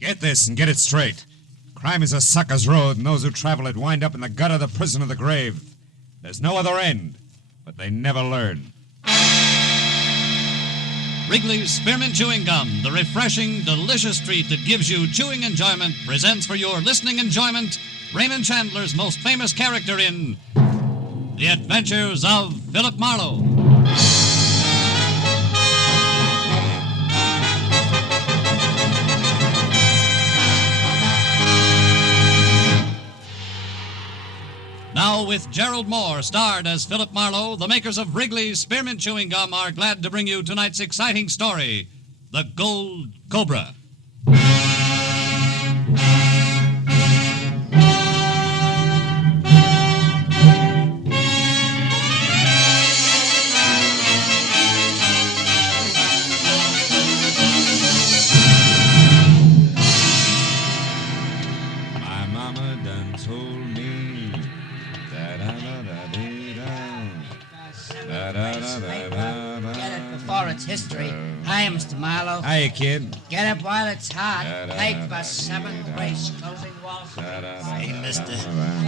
Get this and get it straight. Crime is a sucker's road, and those who travel it wind up in the gutter, the prison, or the grave. There's no other end, but they never learn. Wrigley's Spearmint Chewing Gum, the refreshing, delicious treat that gives you chewing enjoyment, presents for your listening enjoyment Raymond Chandler's most famous character in The Adventures of Philip Marlowe. Now, with Gerald Mohr starred as Philip Marlowe, the makers of Wrigley's Spearmint Chewing Gum are glad to bring you tonight's exciting story, The Gold Cobra. My mama done told me. Get it before it's history. Hi, Mr. Marlowe. Hiya, kid. Get up while it's hot. Take for 7th race closing waltz. Hey, mister,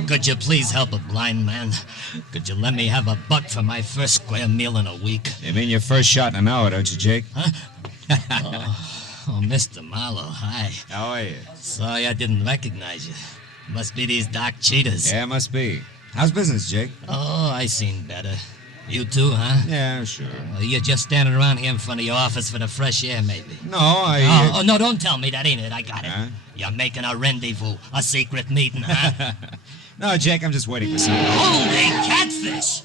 could you please help a blind man? Could you let me have $1 for my first square meal in a week? You mean your first shot in an hour, don't you, Jake? Huh? Oh, Mr. Marlowe, hi. How are you? Sorry I didn't recognize you. Must be these dark cheetahs. Yeah, must be. How's business, Jake? Oh, I seen better. You too, huh? Yeah, sure. Well, you're just standing around here in front of your office for the fresh air, maybe. No, I... Oh, no, don't tell me that, ain't it? I got it. Huh? You're making a rendezvous, a secret meeting, huh? No, Jake, I'm just waiting for something. Holy catfish!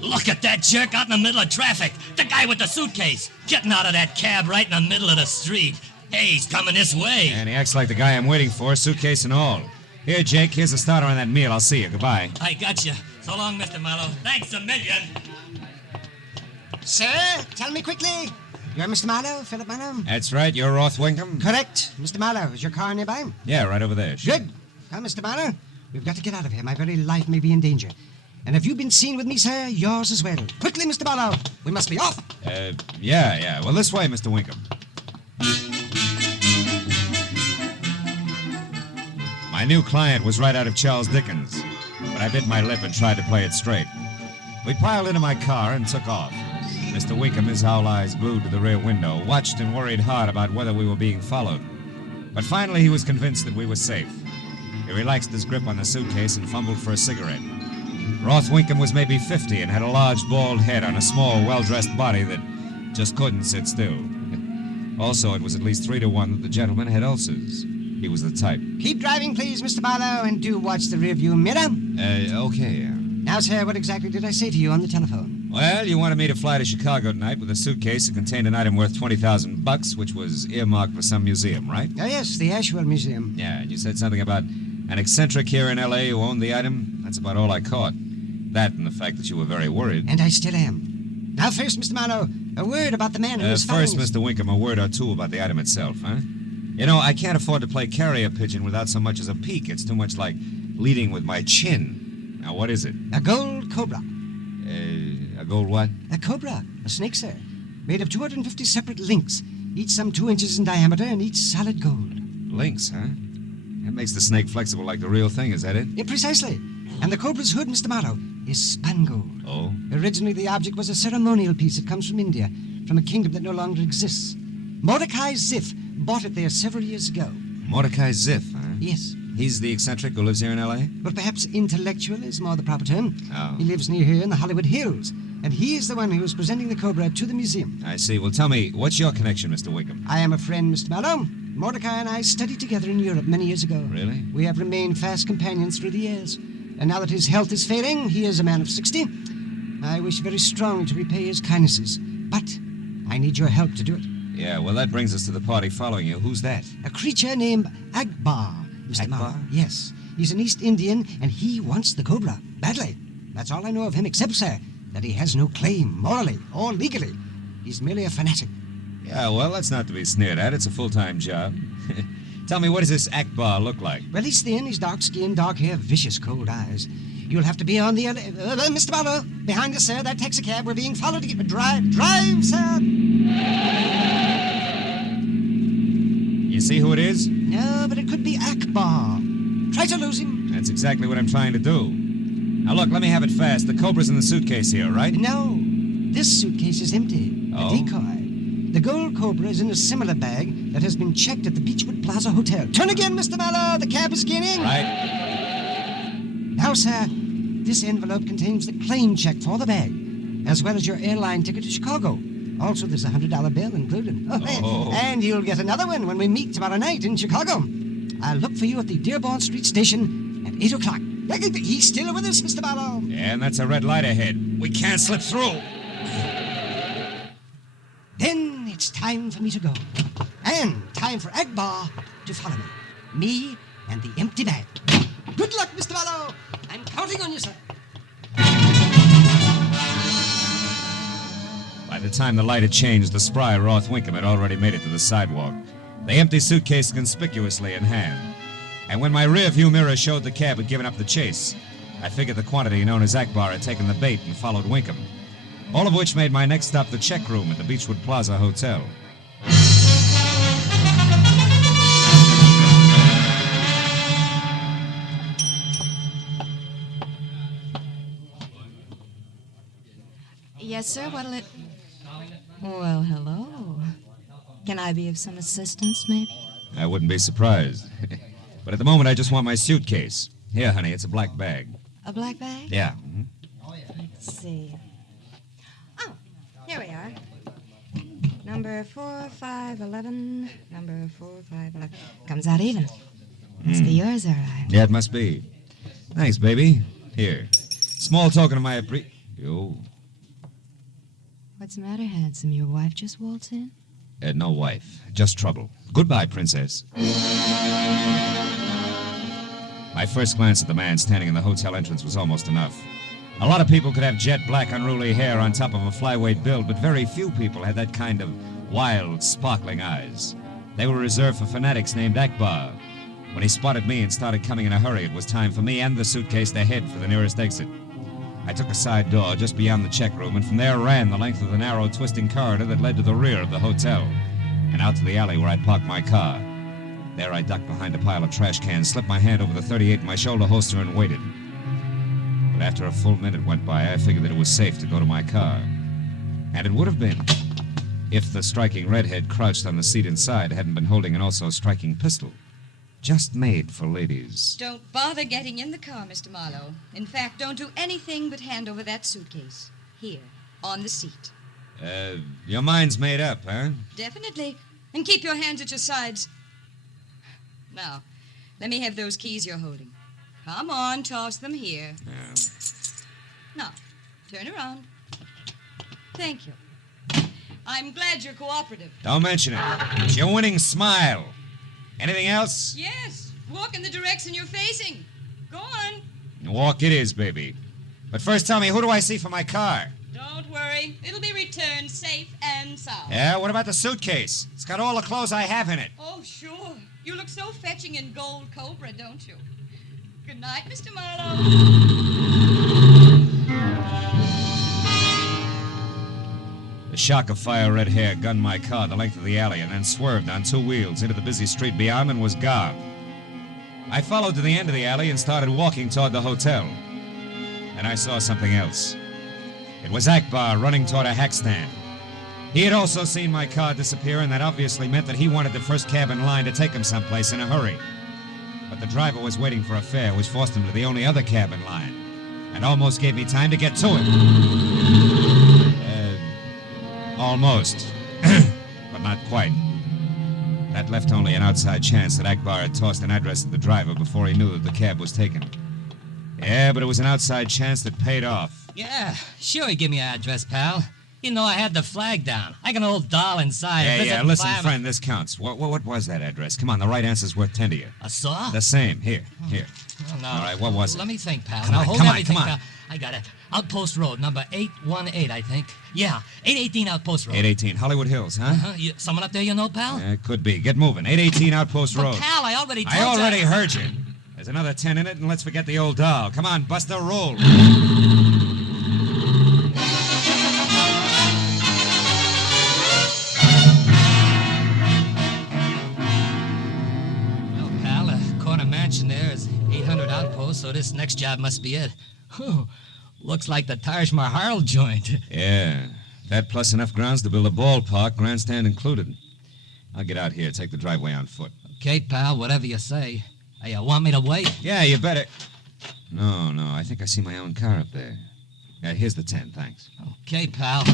Look at that jerk out in the middle of traffic. The guy with the suitcase. Getting out of that cab right in the middle of the street. Hey, he's coming this way. And he acts like the guy I'm waiting for, suitcase and all. Here, Jake, here's a starter on that meal. I'll see you. Goodbye. I got you. So long, Mr. Marlowe. Thanks a million. Sir, tell me quickly. You're Mr. Marlowe, Philip Marlowe? That's right. You're Roth Wickham? Correct. Mr. Marlowe, is your car nearby? Yeah, right over there. Sure. Good. Now, Mr. Marlowe, we've got to get out of here. My very life may be in danger. And if you've been seen with me, sir, yours as well. Quickly, Mr. Marlowe. We must be off. Yeah. Well, this way, Mr. Wickham. My new client was right out of Charles Dickens, but I bit my lip and tried to play it straight. We piled into my car and took off. Mr. Wickham, his owl eyes glued to the rear window, watched and worried hard about whether we were being followed. But finally he was convinced that we were safe. He relaxed his grip on the suitcase and fumbled for a cigarette. Roth Wickham was maybe 50 and had a large bald head on a small, well-dressed body that just couldn't sit still. Also, it was at least 3 to 1 that the gentleman had ulcers. He was the type. Keep driving, please, Mr. Marlowe, and do watch the rearview mirror. Okay. Now, sir, what exactly did I say to you on the telephone? Well, you wanted me to fly to Chicago tonight with a suitcase that contained an item worth $20,000, which was earmarked for some museum, right? Oh, yes, the Asheville Museum. Yeah, and you said something about an eccentric here in L.A. who owned the item. That's about all I caught. That and the fact that you were very worried. And I still am. Now, first, Mr. Marlowe, a word about the man who was found. First, Mr. Wickham, a word or two about the item itself, huh? You know, I can't afford to play carrier pigeon without so much as a peek. It's too much like leading with my chin. Now, what is it? A gold cobra. A gold what? A cobra. A snake, sir. Made of 250 separate links, each some 2 inches in diameter and each solid gold. Links, huh? That makes the snake flexible like the real thing, is that it? Yeah, precisely. And the cobra's hood, Mr. Marlowe, is spun gold. Oh? Originally, the object was a ceremonial piece that comes from India, from a kingdom that no longer exists. Mordecai Ziff bought it there several years ago. Mordecai Ziff, huh? Yes. He's the eccentric who lives here in L.A.? But perhaps intellectual is more the proper term. Oh. He lives near here in the Hollywood Hills, and he is the one who is presenting the cobra to the museum. I see. Well, tell me, what's your connection, Mr. Wickham? I am a friend, Mr. Marlowe. Mordecai and I studied together in Europe many years ago. Really? We have remained fast companions through the years. And now that his health is failing, he is a man of 60. I wish very strongly to repay his kindnesses, but I need your help to do it. Yeah, well, that brings us to the party following you. Who's that? A creature named Akbar, Mr. Akbar? Marlowe. Yes. He's an East Indian, and he wants the cobra, badly. That's all I know of him, except, sir, that he has no claim, morally or legally. He's merely a fanatic. Yeah, well, that's not to be sneered at. It's a full-time job. Tell me, what does this Akbar look like? Well, he's thin, he's dark-skinned, dark hair, vicious, cold eyes. You'll have to be on the... Mr. Marlowe, behind us, sir, that taxicab. We're being followed to drive, sir! You see who it is? No, but it could be Akbar. Try to lose him. That's exactly what I'm trying to do. Now, look, let me have it fast. The Cobra's in the suitcase here, right? No, this suitcase is empty. Oh? A decoy. The gold Cobra is in a similar bag that has been checked at the Beechwood Plaza Hotel. Turn again, Mr. Marlowe. The cab is gaining. Right. Now, sir, this envelope contains the claim check for the bag, as well as your airline ticket to Chicago. Also, there's a $100 bill included. Oh. And you'll get another one when we meet tomorrow night in Chicago. I'll look for you at the Dearborn Street station at 8 o'clock. He's still with us, Mr. Marlowe. Yeah, and that's a red light ahead. We can't slip through. Then it's time for me to go. And time for Akbar to follow me. Me and the empty bag. Good luck, Mr. Marlowe. I'm counting on you, sir. By the time the light had changed, the spry Roth Wickham had already made it to the sidewalk, the empty suitcase conspicuously in hand. And when my rear-view mirror showed the cab had given up the chase, I figured the quantity known as Akbar had taken the bait and followed Wickham. All of which made my next stop the check room at the Beechwood Plaza Hotel. Yes, sir. What'll it... Well, hello. Can I be of some assistance, maybe? I wouldn't be surprised. But at the moment, I just want my suitcase. Here, honey, it's a black bag. A black bag? Yeah. Let's see. Oh, here we are. Number 4511. Number 4511. Comes out even. Must be yours, all right. Yeah, it must be. Thanks, baby. Here. Small token of my Yo. What's the matter, handsome? Your wife just waltzed in? No wife. Just trouble. Goodbye, princess. My first glance at the man standing in the hotel entrance was almost enough. A lot of people could have jet black, unruly hair on top of a flyweight build, but very few people had that kind of wild, sparkling eyes. They were reserved for fanatics named Akbar. When he spotted me and started coming in a hurry, it was time for me and the suitcase to head for the nearest exit. I took a side door just beyond the check room, and from there ran the length of the narrow, twisting corridor that led to the rear of the hotel, and out to the alley where I'd parked my car. There I ducked behind a pile of trash cans, slipped my hand over the .38 in my shoulder holster, and waited. But after a full minute went by, I figured that it was safe to go to my car. And it would have been, if the striking redhead crouched on the seat inside hadn't been holding an also-striking pistol. Just made for ladies. Don't bother getting in the car, Mr. Marlowe. In fact, don't do anything but hand over that suitcase. Here, on the seat. Your mind's made up, huh? Definitely. And keep your hands at your sides. Now, let me have those keys you're holding. Come on, toss them here. Yeah. Now, turn around. Thank you. I'm glad you're cooperative. Don't mention it. It's your winning smile. Anything else? Yes, walk in the direction you're facing. Go on. Walk it is, baby. But first tell me, who do I see for my car? Don't worry. It'll be returned safe and sound. Yeah, what about the suitcase? It's got all the clothes I have in it. Oh, sure. You look so fetching in gold Cobra, don't you? Good night, Mr. Marlowe. The shock of fire-red hair gunned my car the length of the alley and then swerved on two wheels into the busy street beyond and was gone. I followed to the end of the alley and started walking toward the hotel. Then I saw something else. It was Akbar running toward a hack stand. He had also seen my car disappear, and that obviously meant that he wanted the first cab in line to take him someplace in a hurry. But the driver was waiting for a fare, which forced him to the only other cab in line, and almost gave me time to get to him. Almost. But not quite. That left only an outside chance that Akbar had tossed an address to the driver before he knew that the cab was taken. Yeah, but it was an outside chance that paid off. Yeah, sure, give me your address, pal. You know I had the flag down. I got an old doll inside. Yeah, listen, friend, this counts. What was that address? Come on, the right answer's worth 10 to you. A saw? The same. Here. Oh, no. All right, what was it? Let me think, pal. Come Now, on, hold come on, everything, come on. pal. I got it. Outpost Road, number 818, I think. Yeah, 818 Outpost Road. 818 Hollywood Hills, huh? Someone up there you know, pal? Yeah, could be. Get moving. 818 Outpost But, Road. pal, I already told you. I already heard you. There's another 10 in it, and let's forget the old doll. Come on, Buster, roll. mansion there is 800 outposts, so this next job must be it. Whew, looks like the Taj Mahal joint. Yeah, that plus enough grounds to build a ballpark, grandstand included. I'll get out here, take the driveway on foot. Okay, pal, whatever you say. Hey, you want me to wait? Yeah, you better. No, I think I see my own car up there. Yeah, here's the 10, thanks. Okay, pal.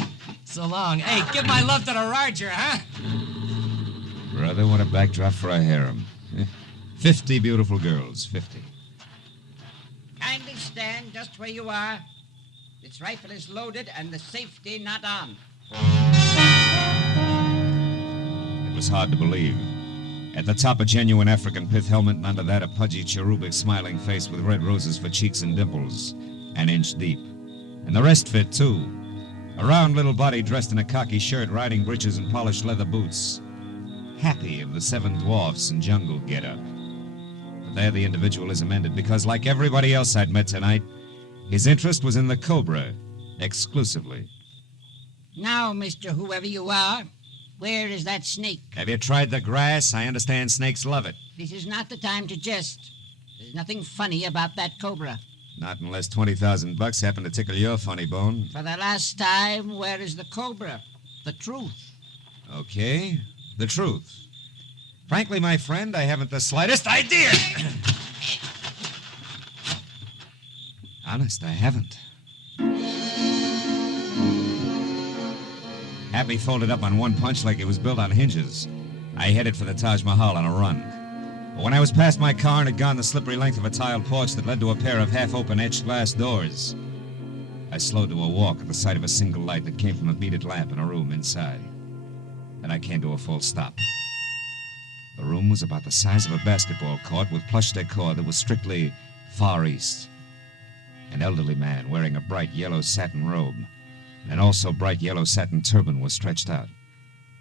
So long. Hey, give my love to the Roger, huh? Brother, what a backdrop for a harem. 50 beautiful girls, 50. Kindly stand just where you are. This rifle is loaded and the safety not on. It was hard to believe. At the top, a genuine African pith helmet, and under that, a pudgy, cherubic, smiling face with red roses for cheeks and dimples, an inch deep. And the rest fit, too. A round little body dressed in a khaki shirt, riding breeches, and polished leather boots. Happy of the 7 dwarfs and jungle get-up. But there the individualism ended, because like everybody else I'd met tonight, his interest was in the Cobra, exclusively. Now, Mr. Whoever you are, where is that snake? Have you tried the grass? I understand snakes love it. This is not the time to jest. There's nothing funny about that Cobra. Not unless $20,000 happen to tickle your funny bone. For the last time, where is the Cobra? The truth. Okay, the truth. Frankly, my friend, I haven't the slightest idea. Honest, I haven't. Happy folded up on one punch like it was built on hinges. I headed for the Taj Mahal on a run. But when I was past my car and had gone the slippery length of a tiled porch that led to a pair of half-open etched glass doors, I slowed to a walk at the sight of a single light that came from a beaded lamp in a room inside. Then I came to a full stop. The room was about the size of a basketball court with plush decor that was strictly Far East. An elderly man wearing a bright yellow satin robe, and an also bright yellow satin turban was stretched out.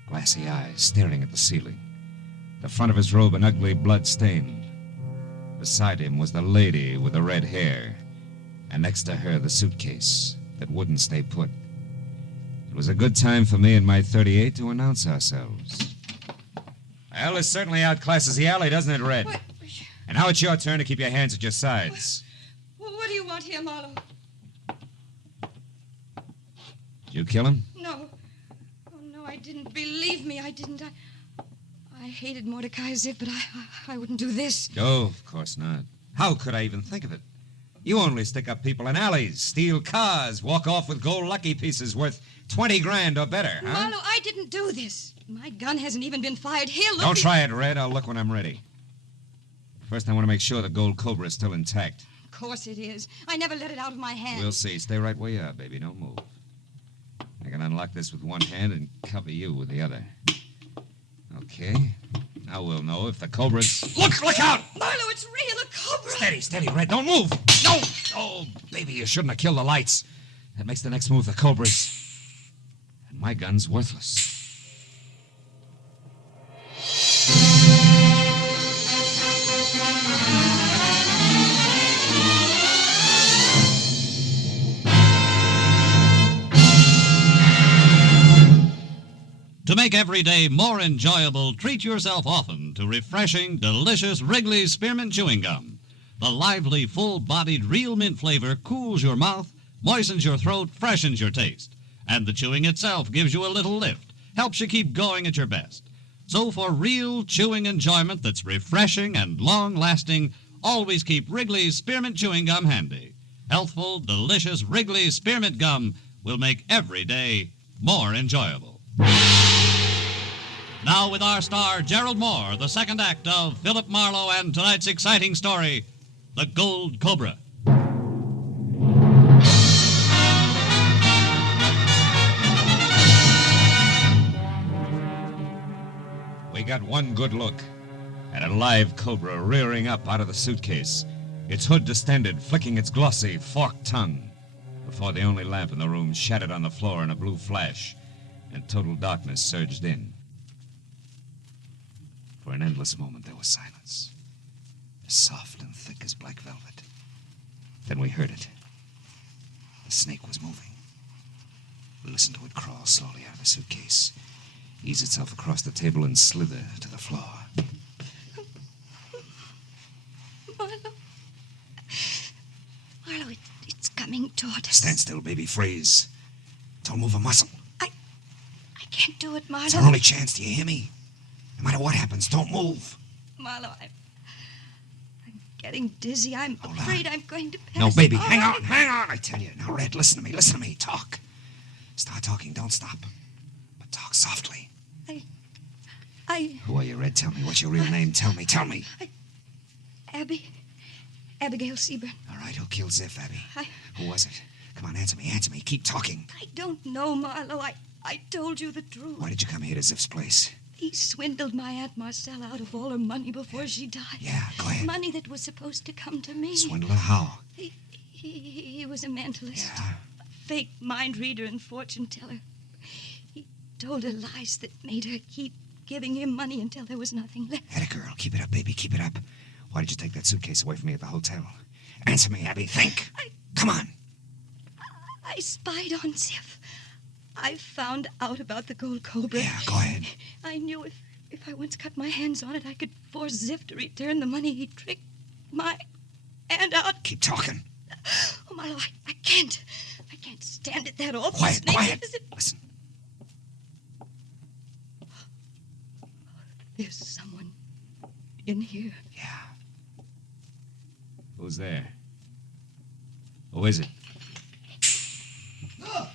Glassy eyes staring at the ceiling. The front of his robe an ugly blood-stained. Beside him was the lady with the red hair, and next to her the suitcase that wouldn't stay put. It was a good time for me and my .38 to announce ourselves. Well, this certainly outclasses the alley, doesn't it, Red? What? And now it's your turn to keep your hands at your sides. What do you want here, Marlowe? Did you kill him? No. Oh, no, I didn't. Believe me, I didn't. I hated Mordecai as if, but I wouldn't do this. Oh, of course not. How could I even think of it? You only stick up people in alleys, steal cars, walk off with gold lucky pieces worth 20 grand or better, huh? Marlowe, I didn't do this. My gun hasn't even been fired. Here, look. Don't try it, Red. I'll look when I'm ready. First, I want to make sure the gold Cobra is still intact. Of course it is. I never let it out of my hand. We'll see. Stay right where you are, baby. Don't move. I can unlock this with one hand and cover you with the other. Okay. Now we'll know if the Cobra's... Look out! Marlowe, it's real, a cobra. Steady, Red. Don't move. No! Oh, baby, you shouldn't have killed the lights. That makes the next move the Cobra's. And my gun's worthless. To make every day more enjoyable, treat yourself often to refreshing, delicious Wrigley's Spearmint Chewing Gum. The lively, full-bodied real mint flavor cools your mouth, moistens your throat, freshens your taste. And the chewing itself gives you a little lift, helps you keep going at your best. So for real chewing enjoyment that's refreshing and long-lasting, always keep Wrigley's Spearmint Chewing Gum handy. Healthful, delicious Wrigley's Spearmint Gum will make every day more enjoyable. Now with our star, Gerald Mohr, the second act of Philip Marlowe and tonight's exciting story, The Gold Cobra. We got one good look at a live Cobra rearing up out of the suitcase, its hood distended, flicking its glossy, forked tongue, before the only lamp in the room shattered on the floor in a blue flash, and total darkness surged in. For an endless moment, there was silence, as soft and thick as black velvet. Then we heard it. The snake was moving. We listened to it crawl slowly out of the suitcase, ease itself across the table, and slither to the floor. Marlowe. Marlowe, it's coming toward us. Stand still, baby. Freeze. Don't move a muscle. I can't do it, Marlowe. It's our only chance. Do you hear me? No matter what happens, don't move. Marlowe, I'm getting dizzy. I'm afraid I'm going to pass. No, baby, out. hang on, I tell you. Now, Red, listen to me. Talk. Start talking, don't stop. But talk softly. Who are you, Red? Tell me. What's your real name? Tell me. Abigail Seaburn. All right, who killed Ziff, Abby? Who was it? Come on, answer me. Keep talking. I don't know, Marlowe. I told you the truth. Why did you come here to Ziff's place? He swindled my Aunt Marcella out of all her money before she died. Yeah, go ahead. Money that was supposed to come to me. Swindler? How? He was a mentalist. Yeah. A fake mind reader and fortune teller. He told her lies that made her keep giving him money until there was nothing left. Atta girl, keep it up, baby, keep it up. Why did you take that suitcase away from me at the hotel? Answer me, Abby, think. Come on. I spied on Ziff. I found out about the gold Cobra. Yeah, go ahead. I knew if I once cut my hands on it, I could force Ziff to return the money he tricked my aunt out. Keep talking. Oh, Marlowe, I can't. I can't stand it that awful. Quiet. Listen. There's someone in here. Yeah. Who's there? Who is it? No!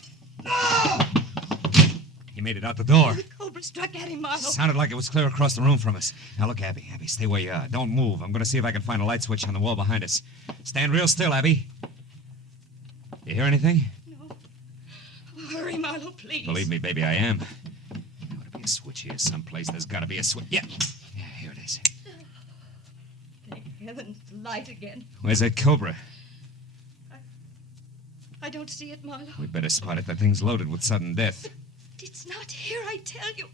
He made it out the door. The Cobra struck at him, Marlowe. Sounded like it was clear across the room from us. Now look, Abby, stay where you are. Don't move. I'm going to see if I can find a light switch on the wall behind us. Stand real still, Abby. You hear anything? No. Oh, hurry, Marlowe, please. Believe me, baby, I am. There ought to be a switch here someplace. There's got to be a switch. Yeah, here it is. Thank heavens, light again. Where's that Cobra? I don't see it, Marlowe. We better spot it. That thing's loaded with sudden death. It's not here, I tell you.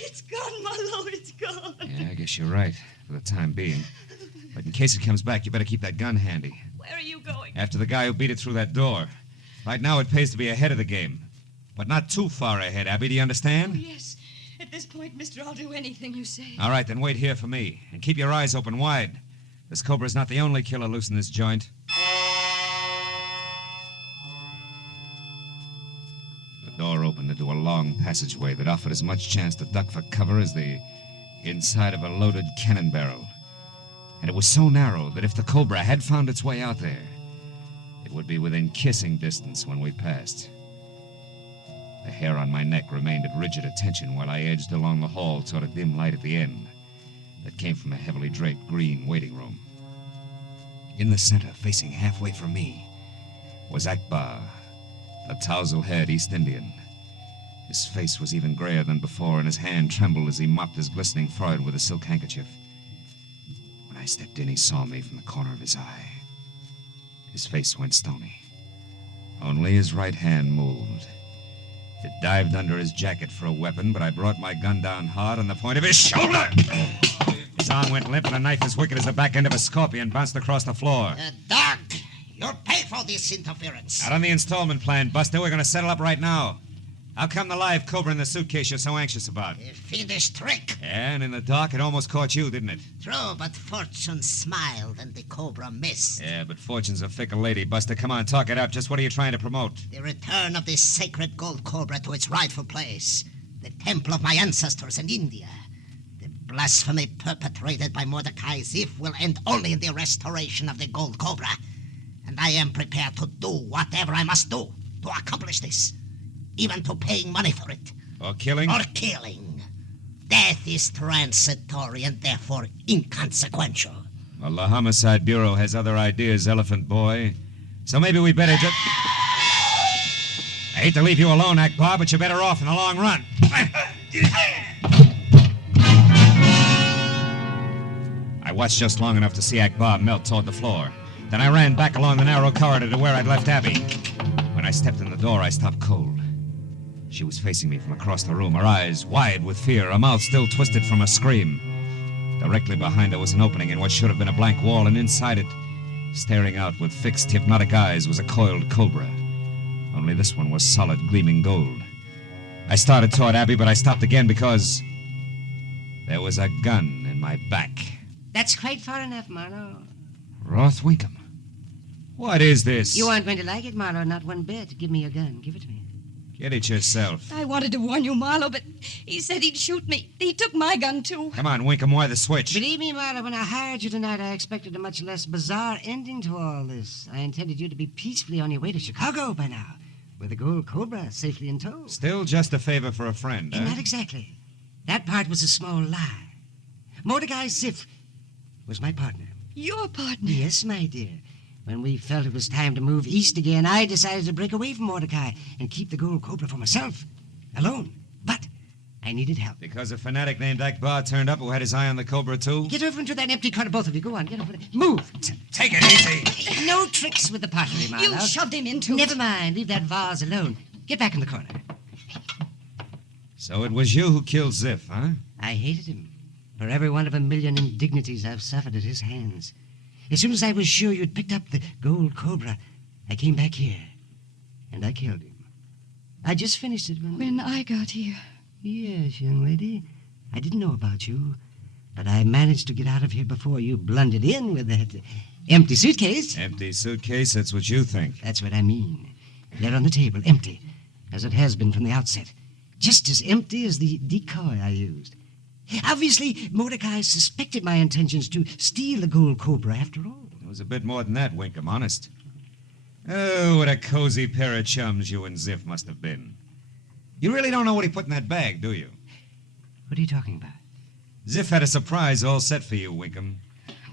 It's gone, Marlowe, it's gone. Yeah, I guess you're right, for the time being. But in case it comes back, you better keep that gun handy. Where are you going? After the guy who beat it through that door. Right now, it pays to be ahead of the game. But not too far ahead, Abby, do you understand? Oh, yes. At this point, mister, I'll do anything you say. All right, then wait here for me. And keep your eyes open wide. This Cobra's not the only killer loose in this joint. The door opened into a long passageway that offered as much chance to duck for cover as the inside of a loaded cannon barrel. And it was so narrow that if the Cobra had found its way out there, it would be within kissing distance when we passed. The hair on my neck remained at rigid attention while I edged along the hall toward a dim light at the end that came from a heavily draped green waiting room. In the center, facing halfway from me, was Akbar, a tousle-haired East Indian. His face was even grayer than before, and his hand trembled as he mopped his glistening forehead with a silk handkerchief. When I stepped in, he saw me from the corner of his eye. His face went stony. Only his right hand moved. It dived under his jacket for a weapon, but I brought my gun down hard on the point of his shoulder. His arm went limp, and a knife as wicked as the back end of a scorpion bounced across the floor. Doug, you'll pay for this interference. Out on the installment plan, Buster. We're going to settle up right now. How come the live Cobra in the suitcase you're so anxious about? A fiendish trick. Yeah, and in the dark, it almost caught you, didn't it? True, but fortune smiled and the Cobra missed. Yeah, but fortune's a fickle lady, Buster. Come on, talk it up. Just what are you trying to promote? The return of this sacred gold Cobra to its rightful place. The temple of my ancestors in India. The blasphemy perpetrated by Mordecai Ziff will end only in the restoration of the gold Cobra. And I am prepared to do whatever I must do to accomplish this. Even to paying money for it. Or killing? Or killing. Death is transitory and therefore inconsequential. Well, the Homicide Bureau has other ideas, Elephant Boy. So maybe we better just... I hate to leave you alone, Akbar, but you're better off in the long run. I watched just long enough to see Akbar melt toward the floor. Then I ran back along the narrow corridor to where I'd left Abby. When I stepped in the door, I stopped cold. She was facing me from across the room, her eyes wide with fear, her mouth still twisted from a scream. Directly behind her was an opening in what should have been a blank wall, and inside it, staring out with fixed, hypnotic eyes, was a coiled Cobra. Only this one was solid, gleaming gold. I started toward Abby, but I stopped again because there was a gun in my back. That's quite far enough, Marlowe. Roth Wickham. What is this? You aren't going to like it, Marlowe, not one bit. Give me your gun. Give it to me. Get it yourself. I wanted to warn you, Marlowe, but he said he'd shoot me. He took my gun, too. Come on, Wickham, why the switch? Believe me, Marlowe, when I hired you tonight, I expected a much less bizarre ending to all this. I intended you to be peacefully on your way to Chicago by now, with the gold Cobra safely in tow. Still just a favor for a friend, huh? Not exactly. That part was a small lie. Mordecai Ziff was my partner. Your partner? Yes, my dear. When we felt it was time to move east again, I decided to break away from Mordecai and keep the gold Cobra for myself, alone. But I needed help. Because a fanatic named Akbar turned up who had his eye on the Cobra, too? Get over into that empty car, both of you. Go on, get over there. Move. Take it easy. No tricks with the pottery, Marlowe. You shoved him into Never it. mind. Leave that vase alone. Get back in the corner. So it was you who killed Ziff, huh? I hated him for every one of a million indignities I've suffered at his hands. As soon as I was sure you'd picked up the gold Cobra, I came back here, and I killed him. I just finished it When I got here. Yes, young lady. I didn't know about you, but I managed to get out of here before you blundered in with that empty suitcase. Empty suitcase, that's what you think. That's what I mean. There on the table, empty, as it has been from the outset. Just as empty as the decoy I used. Obviously, Mordecai suspected my intentions to steal the gold Cobra after all. It was a bit more than that, Wickham, honest. Oh, what a cozy pair of chums you and Ziff must have been. You really don't know what he put in that bag, do you? What are you talking about? Ziff had a surprise all set for you, Wickham.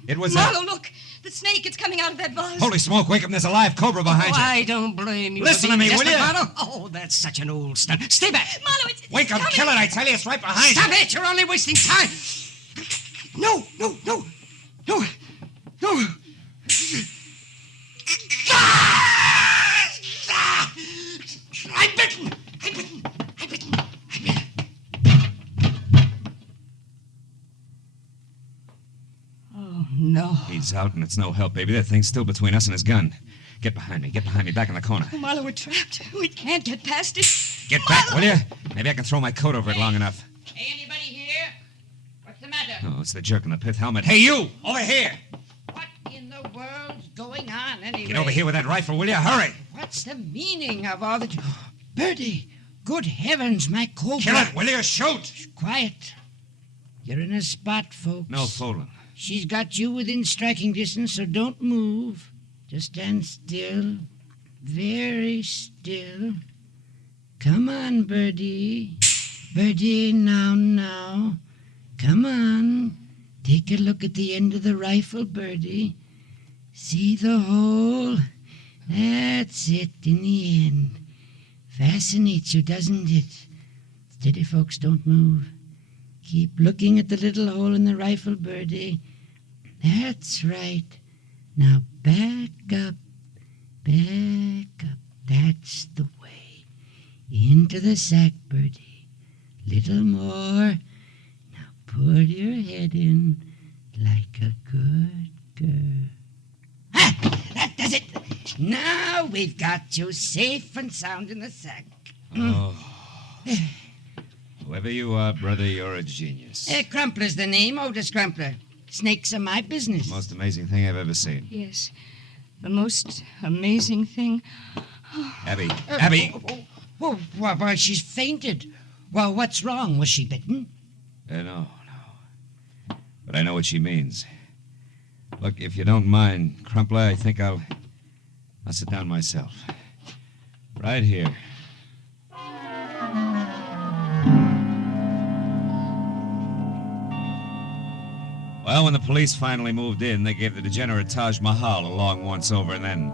It was Marlowe, look! The snake, it's coming out of that vase. Holy smoke, Wickham, there's a live Cobra behind you. I don't blame you. Listen to me, will you? Oh, that's such an old stunt. Stay back. Marlowe, it's Wickham, coming. kill it, I tell you, it's right behind you. Stop it! You're only wasting time. No. I'm bitten. Oh, no. He's out, and it's no help, baby. That thing's still between us and his gun. Get behind me, back in the corner. Oh, Marlowe, we're trapped. We can't get past it. Get back, will you? Maybe I can throw my coat over it long enough. Hey, anybody here? What's the matter? Oh, it's the jerk in the pith helmet. Hey, you! Over here! What in the world's going on, anyway? Get over here with that rifle, will you? Hurry! What's the meaning of all the... Birdie! Good heavens, my Cobra! Kill it, will you? Shoot! Quiet. You're in a spot, folks. No fooling. She's got you within striking distance, so don't move. Just stand still. Very still. Come on, Birdie. Birdie, now. Come on. Take a look at the end of the rifle, Birdie. See the hole? That's it in the end. Fascinates you, doesn't it? Steady, folks, don't move. Keep looking at the little hole in the rifle, Birdie. That's right. Now back up. That's the way. Into the sack, Birdie. Little more. Now put your head in like a good girl. Ah! That does it. Now we've got you safe and sound in the sack. Oh. Whoever you are, brother, you're a genius. Crumpler's the name, Otis Crumpler. Snakes are my business. Most amazing thing I've ever seen. Yes. The most amazing thing. Abby. Why, she's fainted. Well, what's wrong? Was she bitten? No. But I know what she means. Look, if you don't mind, Crumpler, I think I'll sit down myself. Right here. Well, when the police finally moved in, they gave the degenerate Taj Mahal a long once-over, and then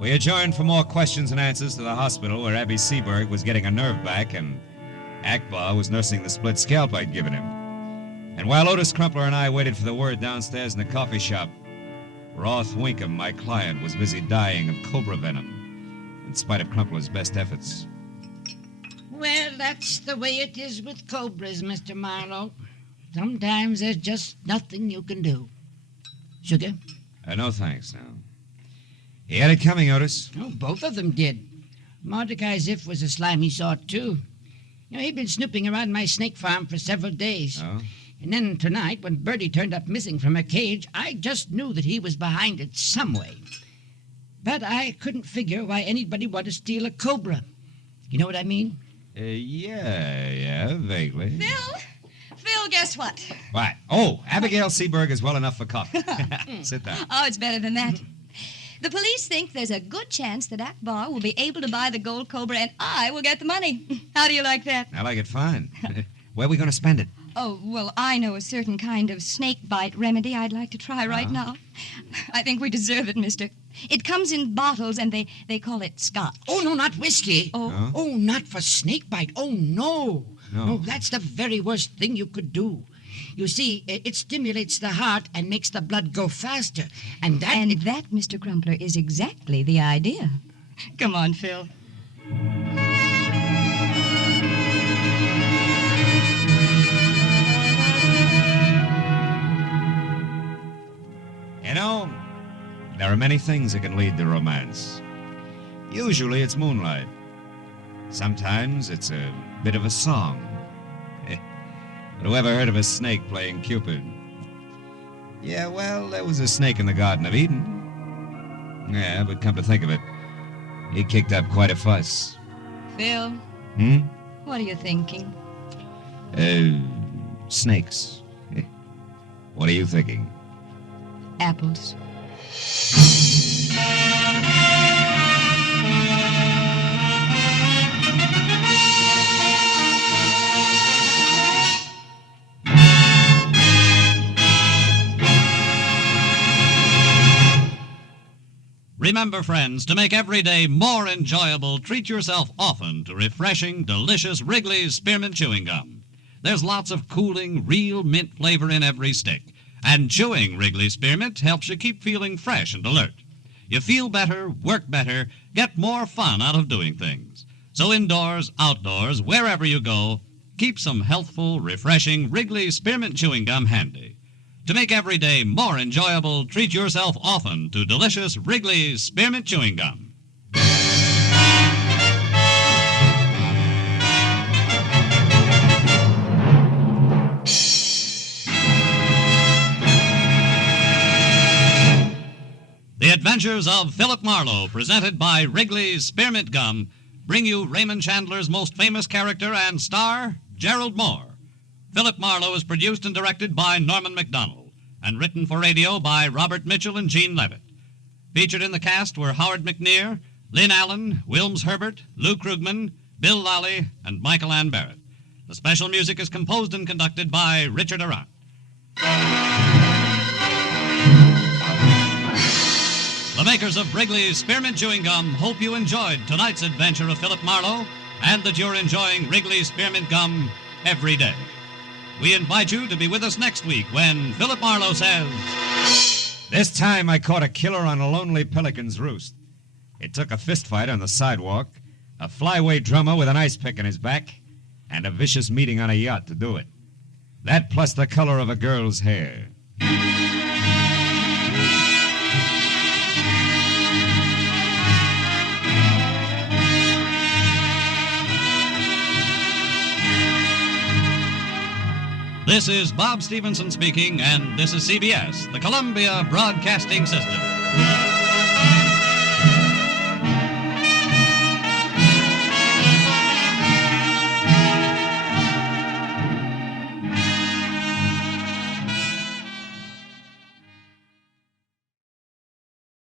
we adjourned for more questions and answers to the hospital where Abby Seberg was getting a nerve back and Akbar was nursing the split scalp I'd given him. And while Otis Crumpler and I waited for the word downstairs in the coffee shop, Roth Wickham, my client, was busy dying of cobra venom, in spite of Crumpler's best efforts. Well, that's the way it is with cobras, Mr. Marlowe. Sometimes there's just nothing you can do. Sugar? No thanks, now. He had it coming, Otis. Oh, both of them did. Mordecai Ziff was a slimy sort, too. He'd been snooping around my snake farm for several days. Oh? And then tonight, when Birdie turned up missing from her cage, I just knew that he was behind it some way. But I couldn't figure why anybody would to steal a Cobra. You know what I mean? Yeah, vaguely. Phil, guess what? What? Oh, Abigail Seaberg is well enough for coffee. Sit down. Oh, it's better than that. The police think there's a good chance that Akbar will be able to buy the gold Cobra and I will get the money. How do you like that? I like it fine. Where are we going to spend it? Oh, well, I know a certain kind of snake bite remedy I'd like to try right now. I think we deserve it, mister. It comes in bottles, and they call it scotch. Oh, no, not whiskey. Oh. Oh, not for snake bite. Oh, no. No. No, that's the very worst thing you could do. You see, it stimulates the heart and makes the blood go faster. And that, Mr. Crumpler, is exactly the idea. Come on, Phil. You know, there are many things that can lead to romance. Usually it's moonlight. Sometimes it's a bit of a song. But whoever heard of a snake playing Cupid? Yeah, well, there was a snake in the Garden of Eden. Yeah, but come to think of it, he kicked up quite a fuss. Phil, what are you thinking? Snakes. What are you thinking? Apples. Remember, friends, to make every day more enjoyable, treat yourself often to refreshing, delicious Wrigley's Spearmint Chewing Gum. There's lots of cooling, real mint flavor in every stick. And chewing Wrigley Spearmint helps you keep feeling fresh and alert. You feel better, work better, get more fun out of doing things. So indoors, outdoors, wherever you go, keep some healthful, refreshing Wrigley Spearmint Chewing Gum handy. To make every day more enjoyable, treat yourself often to delicious Wrigley's Spearmint Chewing Gum. The Adventures of Philip Marlowe, presented by Wrigley's Spearmint Gum, bring you Raymond Chandler's most famous character and star, Gerald Mohr. Philip Marlowe is produced and directed by Norman MacDonald and written for radio by Robert Mitchell and Gene Levitt. Featured in the cast were Howard McNear, Lynn Allen, Wilms Herbert, Lou Krugman, Bill Lally, and Michael Ann Barrett. The special music is composed and conducted by Richard Arant. The makers of Wrigley's Spearmint Chewing Gum hope you enjoyed tonight's adventure of Philip Marlowe and that you're enjoying Wrigley's Spearmint Gum every day. We invite you to be with us next week when Philip Marlowe says, This time I caught a killer on a lonely pelican's roost. It took a fistfight on the sidewalk, a flyweight drummer with an ice pick in his back, and a vicious meeting on a yacht to do it. That plus the color of a girl's hair. This is Bob Stevenson speaking, and this is CBS, the Columbia Broadcasting System.